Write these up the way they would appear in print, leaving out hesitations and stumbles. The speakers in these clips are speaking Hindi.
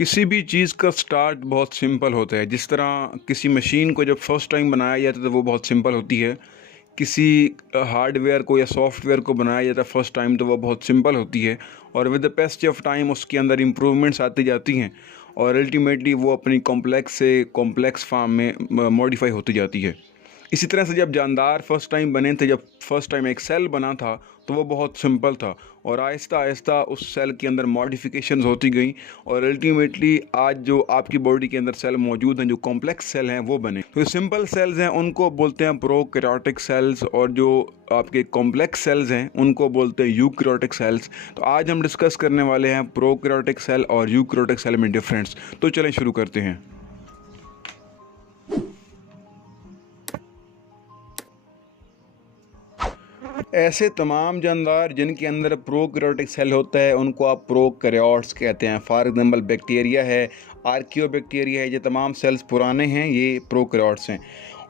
किसी भी चीज़ का स्टार्ट बहुत सिंपल होता है। जिस तरह किसी मशीन को जब फर्स्ट टाइम बनाया जाता है तो वो बहुत सिंपल होती है। किसी हार्डवेयर को या सॉफ्टवेयर को बनाया जाता है फर्स्ट टाइम तो वो बहुत सिंपल होती है, और with the passage of time उसके अंदर इम्प्रूवमेंट्स आती जाती हैं और अल्टीमेटली वो अपनी कॉम्प्लेक्स से कॉम्प्लेक्स फॉर्म में मॉडिफाई होती जाती है। इसी तरह से जब जानदार फर्स्ट टाइम बने थे, जब फर्स्ट टाइम एक सेल बना था तो वो बहुत सिंपल था, और आहिस्ता आहिस्ता उस सेल के अंदर मॉडिफिकेशंस होती गई और अल्टीमेटली आज जो आपकी बॉडी के अंदर सेल मौजूद हैं, जो कॉम्प्लेक्स सेल हैं, वो बने। तो सिंपल सेल्स हैं उनको बोलते हैं प्रोकैरियोटिक सेल्स, और जो आपके कॉम्प्लेक्स सेल्स हैं उनको बोलते हैं यूकैरियोटिक सेल्स। तो आज हम डिस्कस करने वाले हैं प्रोकैरियोटिक सेल और यूकैरियोटिक सेल में डिफरेंस। तो चलें शुरू करते हैं। ऐसे तमाम जानदार जिनके अंदर प्रोकैरियोटिक सेल होता है उनको आप प्रोकैरियोट्स कहते हैं। फॉर एग्जांपल बैक्टीरिया है, आर्कियोबैक्टीरिया है, ये तमाम सेल्स पुराने हैं, ये प्रोकैरियोट्स हैं।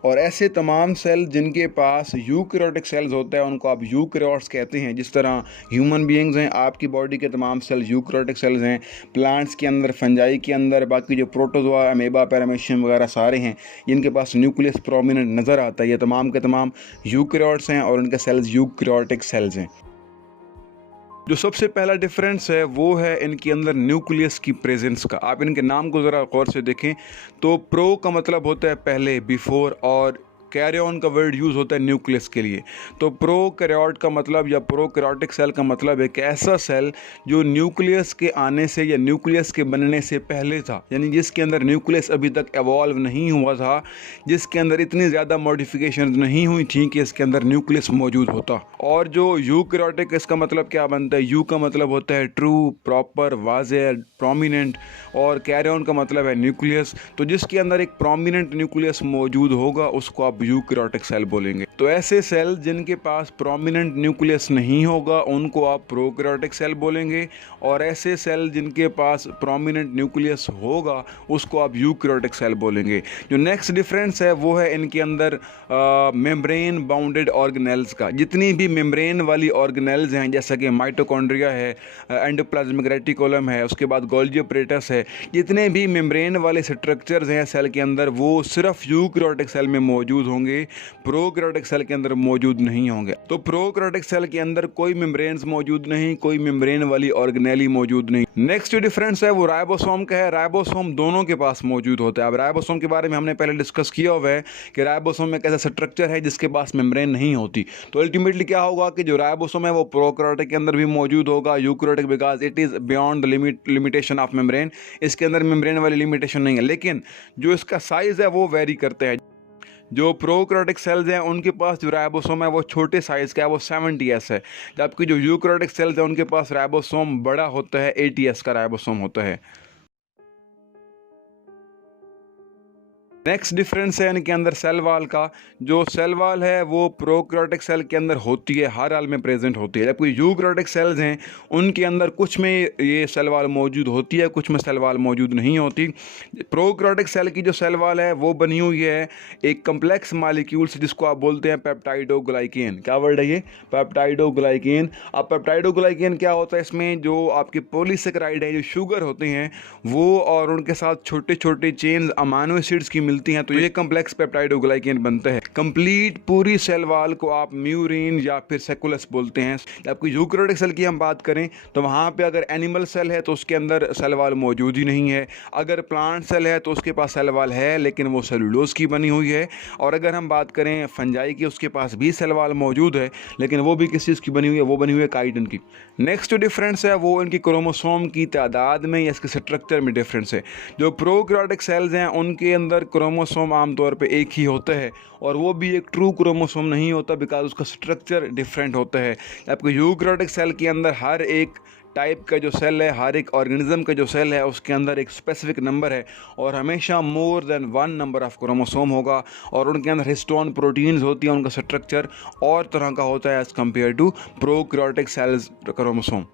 और ऐसे तमाम सेल जिनके पास यूकैरियोटिक सेल्स होता है उनको आप यूकैरियोट्स कहते हैं। जिस तरह ह्यूमन बीइंग्स हैं, आपकी बॉडी के तमाम सेल यूकैरियोटिक सेल्स हैं। प्लांट्स के अंदर, फंजाई के अंदर, बाकी जो प्रोटोजोआ, अमीबा, पैरामीशियम वगैरह सारे हैं, जिनके पास न्यूक्लियस प्रोमिनेंट नज़र आता है, ये तमाम के तमाम यूकैरियोट्स हैं और उनके सेल्स यूकैरियोटिक सेल्स हैं। जो सबसे पहला डिफरेंस है वो है इनके अंदर न्यूक्लियस की प्रेजेंस का। आप इनके नाम को ज़रा गौर से देखें तो प्रो का मतलब होता है पहले, बिफोर, और कैरियन का वर्ड यूज़ होता है न्यूक्लियस के लिए। तो प्रोकैरियोट का मतलब या प्रोकैरियोटिक सेल का मतलब एक ऐसा सेल जो न्यूक्लियस के आने से या न्यूक्लियस के बनने से पहले था, यानी जिसके अंदर न्यूक्लियस अभी तक एवॉल्व नहीं हुआ था, जिसके अंदर इतनी ज़्यादा मॉडिफिकेशन नहीं हुई थी कि इसके अंदर न्यूक्लियस मौजूद होता। और जो यूकैरियोटिक, इसका मतलब क्या बनता है? यू का मतलब होता है ट्रू, प्रॉपर, वाज़ेह, प्रोमिनेंट, और कैरियन का मतलब है न्यूक्लियस। तो जिसके अंदर एक प्रोमिनेंट न्यूक्लियस मौजूद होगा उसको आप यूकैरियोटिक सेल बोलेंगे। तो ऐसे सेल जिनके पास प्रोमिनेंट न्यूक्लियस नहीं होगा उनको आप प्रोकैरियोटिक सेल बोलेंगे, और ऐसे सेल जिनके पास प्रोमिनेंट न्यूक्लियस होगा उसको आप यूकैरियोटिक सेल बोलेंगे। जो नेक्स्ट डिफरेंस है वो है इनके अंदर मेम्ब्रेन बाउंडेड ऑर्गेनेल्स का। जितनी भी मेम्ब्रेन वाली ऑर्गेनेल्स हैं, जैसा कि माइटोकॉन्ड्रिया है, एंडोप्लाज्मिक रेटिकुलम है, उसके बाद गोल्गी अपैरेटस है, जितने भी मेम्ब्रेन वाले स्ट्रक्चर्स हैं सेल के अंदर वो सिर्फ यूकैरियोटिक सेल में मौजूद होंगे, प्रोकैरियोटिक सेल के अंदर मौजूद नहीं होंगे। तो प्रोकैरियोटिक सेल के अंदर कोई मेम्ब्रेन्स मौजूद नहीं, कोई मेम्ब्रेन वाली ऑर्गेनेली मौजूद नहीं। नेक्स्ट जो डिफरेंस है वो राइबोसोम का है। राइबोसोम दोनों के पास मौजूद होता है। अब राइबोसोम के बारे में हमने पहले डिस्कस किया हुआ है कि राइबोसोम एक ऐसा स्ट्रक्चर है जिसके पास मेम्ब्रेन नहीं होती। तो अल्टीमेटली क्या होगा कि जो राइबोसोम है वो प्रोकैरियोटिक के अंदर भी मौजूद होगा, eukaryotic, because it is beyond the limitation of membrane. इसके अंदर मेम्ब्रेन वाली लिमिटेशन नहीं है, लेकिन जो इसका साइज़ है वो वेरी करते हैं। जो प्रोकैरियोटिक सेल्स हैं उनके पास जो राइबोसोम है वो छोटे साइज़ का है, वो 70S है, जबकि जो यूकैरियोटिक सेल्स हैं उनके पास राइबोसोम बड़ा होता है, 80S का राइबोसोम होता है। नेक्स्ट डिफरेंस है इनके अंदर सेल वाल का। जो सेल वाल है वो प्रोकैरियोटिक सेल के अंदर होती है, हर हाल में प्रेजेंट होती है, जबकि यूकैरियोटिक सेल्स हैं उनके अंदर कुछ में ये सेल वाल मौजूद होती है, कुछ में सेल वाल मौजूद नहीं होती। प्रोकैरियोटिक सेल की जो सेल वाल है वो बनी हुई है एक कम्प्लेक्स मालिक्यूल से, जिसको आप बोलते हैं पेप्टाइडोग्लाइकेन। क्या वर्ड है ये? पेप्टाइडोग्लाइकेन। अब पेप्टाइडोग्लाइकेन क्या होता है? इसमें जो आपके पॉलीसेकेराइड है, जो शुगर होते हैं वो, और उनके साथ छोटे छोटे चेन्स अमाइनो एसिड्स की मिलती हैं, तो ये कम्प्लेक्स पेप्टाइडोग्लाइकेन बनता है। कंप्लीट पूरी सेल वाल को आप म्यूरिन या फिर सेकुलस बोलते हैं। आपको यूकैरियोटिक सेल की हम बात करें तो वहाँ पे अगर एनिमल सेल है तो उसके अंदर सेल वाल मौजूद ही नहीं है। अगर प्लांट सेल है तो उसके पास सेल वाल है, लेकिन वो सेलुलोज की बनी हुई है। और अगर हम बात करें फंजाई की, उसके पास भी सेल वाल मौजूद है, लेकिन वो भी किस चीज़ की बनी हुई है? वो बनी हुई है काइटिन की। नेक्स्ट जो डिफरेंस है वो इनकी क्रोमोसोम की तादाद में या इसके स्ट्रक्चर में डिफरेंस है। जो प्रोकैरियोटिक सेल्स हैं उनके अंदर क्रोमोसोम आमतौर पे एक ही होता है, और वो भी एक ट्रू क्रोमोसोम नहीं होता, बिकॉज उसका स्ट्रक्चर डिफरेंट होता है। आपको यूकैरियोटिक सेल के अंदर हर एक टाइप का जो सेल है, हर एक ऑर्गेनिज्म का जो सेल है, उसके अंदर एक स्पेसिफिक नंबर है, और हमेशा more than 1 number of chromosome होगा, और उनके अंदर हिस्टोन प्रोटीन्स होती हैं, उनका स्ट्रक्चर और तरह का होता है as compared to prokaryotic cells chromosome.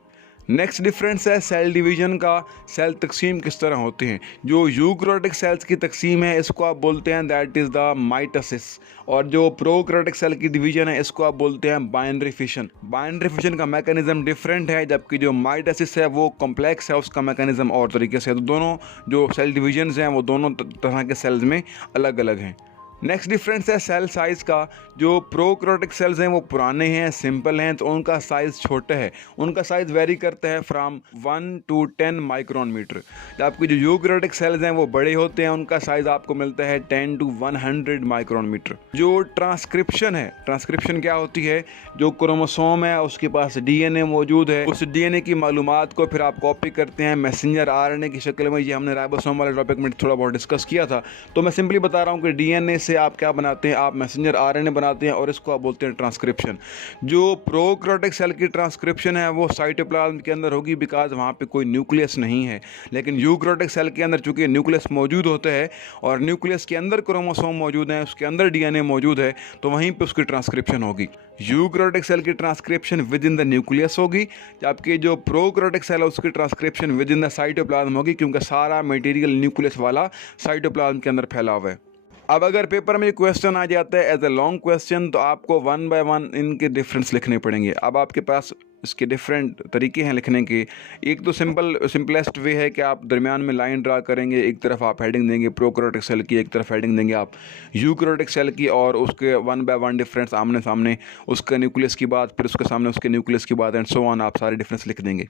Next difference है सेल डिवीज़न का। सेल तकसीम किस तरह होते हैं। जो यूकैरियोटिक सेल्स की तकसीम है इसको आप बोलते हैं दैट इज़ द माइटोसिस, और जो प्रोकैरियोटिक सेल की डिवीज़न है इसको आप बोलते हैं बाइनरी फिशन। बाइनरी फिशन का मैकेनिज़्म डिफरेंट है, जबकि जो माइटोसिस है वो कॉम्प्लेक्स है, उसका मैकेनिज़्म और तरीके से है। तो दोनों जो सेल डिवीजन्स हैं वो दोनों तरह के सेल्स में अलग अलग हैं। नेक्स्ट डिफरेंस है सेल साइज़ का। जो प्रोकैरियोटिक सेल्स हैं वो पुराने हैं, सिंपल हैं, तो उनका साइज़ छोटा है। उनका साइज़ वेरी करता है फ्राम 1 to 10 माइक्रोन मीटर। जबकि जो यूकैरियोटिक सेल्स हैं वो बड़े होते हैं, उनका साइज़ आपको मिलता है 10 to 100 माइक्रोन मीटर। जो ट्रांसक्रिप्शन है, ट्रांसक्रिप्शन क्या होती है, जो क्रोमोसोम है उसके पास डीएनए मौजूद है, उस डीएनए की मालूमात को फिर आप कॉपी करते हैं मैसेंजर आरएनए की शक्ल में। ये हमने राइबोसोम वाले टॉपिक में थोड़ा बहुत डिस्कस किया था, तो मैं सिंपली बता रहा हूँ कि डीएनए से आप क्या बनाते हैं, आप मैसेंजर आरएनए बनाते हैं, और इसको आप बोलते हैं ट्रांसक्रिप्शन। जो प्रोकैरियोटिक सेल की ट्रांसक्रिप्शन है वो साइटोप्लाज्म के अंदर होगी, बिकॉज वहाँ पे कोई न्यूक्लियस नहीं है। लेकिन यूकैरियोटिक सेल के अंदर चूंकि न्यूक्लियस मौजूद होता है और न्यूक्लियस के अंदर क्रोमोसोम मौजूद है, उसके अंदर डीएनए मौजूद है, तो वहीं पे उसकी ट्रांसक्रिप्शन होगी। यूकैरियोटिक सेल की transcription with in the nucleus होगी, जबकि जो प्रोकैरियोटिक सेल है उसकी transcription with in the cytoplasm होगी, क्योंकि सारा मटेरियल न्यूक्लियस वाला साइटोप्लाज्म के अंदर फैला हुआ है। अब अगर पेपर में ये क्वेश्चन आ जाता है एज ए लॉन्ग क्वेश्चन, तो आपको 1 by 1 इनके डिफरेंस लिखने पड़ेंगे। अब आपके पास इसके डिफरेंट तरीके हैं लिखने के। एक तो सिंपलेस्ट वे है कि आप दरमियान में लाइन ड्रा करेंगे, एक तरफ आप हेडिंग देंगे प्रोकैरियोटिक सेल की, एक तरफ हेडिंग देंगे आप यूकैरियोटिक सेल की, और उसके 1 by 1 डिफरेंस आमने सामने, उसका न्यूक्लियस की बात, फिर उसके सामने उसके न्यूक्लियस की बात, एंड सो ऑन, आप सारे डिफरेंस लिख देंगे।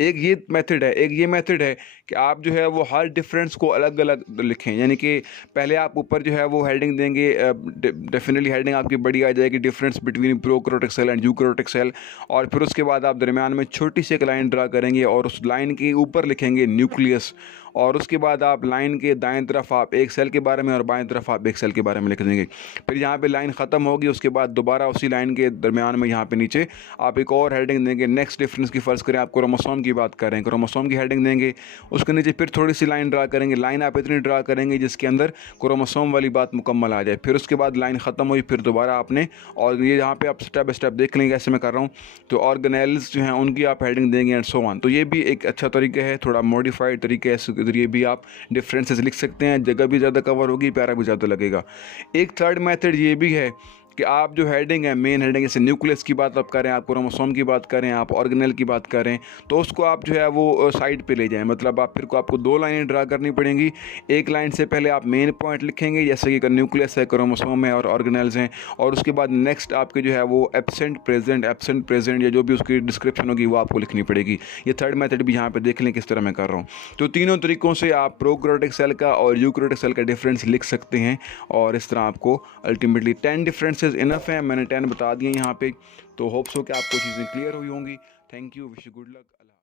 एक ये मेथड है। एक ये मेथड है कि आप जो है वो हर डिफरेंस को अलग अलग लिखें, यानी कि पहले आप ऊपर जो है वो हेडिंग देंगे, डेफिनेटली हेडिंग आपकी बड़ी आ जाएगी difference between prokaryotic cell and eukaryotic cell, और फिर उसके बाद आप दरमियान में छोटी सी एक लाइन ड्रा करेंगे और उस लाइन के ऊपर लिखेंगे न्यूक्लियस, और उसके बाद आप लाइन के दाएं तरफ आप एक सेल के बारे में और बाएं तरफ आप एक सेल के बारे में लिख देंगे। फिर यहाँ पे लाइन ख़त्म होगी, उसके बाद दोबारा उसी लाइन के दरमियान में यहाँ पे नीचे आप एक और हेडिंग देंगे नेक्स्ट डिफरेंस की। फ़र्ज़ करें आप क्रोमोसोम की बात कर रहे हैं, क्रोमोसोम की हेडिंग देंगे, उसके नीचे फिर थोड़ी सी लाइन ड्रा करेंगे। लाइन आप इतनी ड्रा करेंगे जिसके अंदर क्रोमोसोम वाली बात मुकम्मल आ जाए। फिर उसके बाद लाइन ख़त्म हुई, फिर दोबारा आपने, और ये यहाँ पे आप स्टेप बाय स्टेप देख लेंगे ऐसे मैं कर रहा हूँ, तो ऑर्गेनेल्स जो हैं उनकी आप हेडिंग देंगे एंड सो ऑन। तो ये भी एक अच्छा तरीका है, थोड़ा मॉडिफाइड तरीके है, इसके ज़रिए भी आप डिफरेंसेस लिख सकते हैं, जगह भी ज़्यादा कवर होगी, प्यारा भी ज़्यादा लगेगा। एक थर्ड मेथड ये भी है कि आप जो हेडिंग है, मेन हेडिंग, जैसे न्यूक्लियस की बात आप करें, आप क्रोमोसोम की बात करें, आप ऑर्गेनेल की बात करें, तो उसको आप जो है वो साइड पे ले जाएं। मतलब आप फिर को आपको 2 लाइनें ड्रा करनी पड़ेंगी। एक लाइन से पहले आप मेन पॉइंट लिखेंगे, जैसे कि न्यूक्लियस है, क्रोमोसोम है और ऑर्गेनेल्स हैं, और उसके बाद नेक्स्ट आपके जो है वो एब्सेंट प्रेजेंट या जो भी उसकी डिस्क्रिप्शन होगी वो आपको लिखनी पड़ेगी। ये थर्ड मेथड भी यहाँ पर देख लें किस तरह मैं कर रहा हूँ। तो तीनों तरीक़ों से आप प्रोकैरियोटिक सेल का और यूकैरियोटिक सेल का डिफरेंस लिख सकते हैं, और इस तरह आपको अल्टीमेटली 10 डिफरेंसेस इनफ है। मैंने 10 बता दिए यहाँ पे, तो होप्स हो कि आपको चीज़ें क्लियर हुई होंगी। Thank you, wish you good luck.